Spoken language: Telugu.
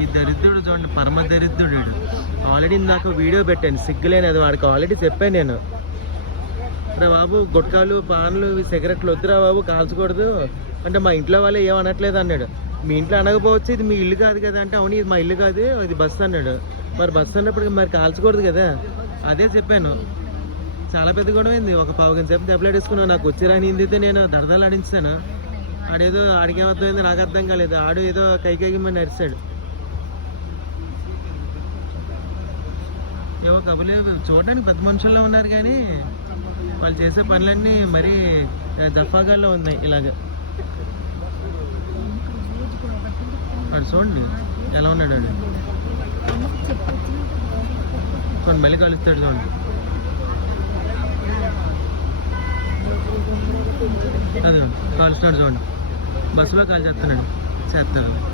ఈ దరిద్రుడు చూడండి, పరమ దరిద్రుడు. ఆల్రెడీ ఇందాక వీడియో పెట్టాను, సిగ్గులేని అది వాడికి ఆల్రెడీ చెప్పాను నేను. రా బాబు, గుట్కాలు పాన్లు సిగరెట్లు వద్దురా బాబు, కాల్చకూడదు అంటే మా ఇంట్లో వాళ్ళే ఏమనట్లేదు అన్నాడు. మీ ఇంట్లో అనకపోవచ్చు, ఇది మీ ఇల్లు కాదు కదా అంటే, అవును ఇది మా ఇల్లు కాదు, ఇది బస్సు అన్నాడు. మరి బస్సు అన్నప్పుడు మరి కాల్చకూడదు కదా, అదే చెప్పాను. చాలా పెద్ద గొడవైంది. ఒక పావుగంట సేపు దెబ్బలాడేసుకున్నాను. నాకు వచ్చిరాని హిందీతో నేను దరదలు ఆడించాను. ఆడేదో ఆడికి అర్థమైంది, నాకు అర్థం కాలేదు. ఆడు ఏదో కైకేగిమని నరిశాడు. ఏవో కబులే చూడడానికి పెద్ద మనుషుల్లో ఉన్నారు, కానీ వాళ్ళు చేసే పనులన్నీ మరీ దఫాగాల్లో ఉన్నాయి. ఇలాగ వాడు చూడండి ఎలా ఉన్నాడు. వాడు కొన్ని మళ్ళీ కలుస్తాడు చూడండి. అదే కాలుస్తున్నాడు చూడండి, బస్సులో కాల్ చేస్తున్నాడు.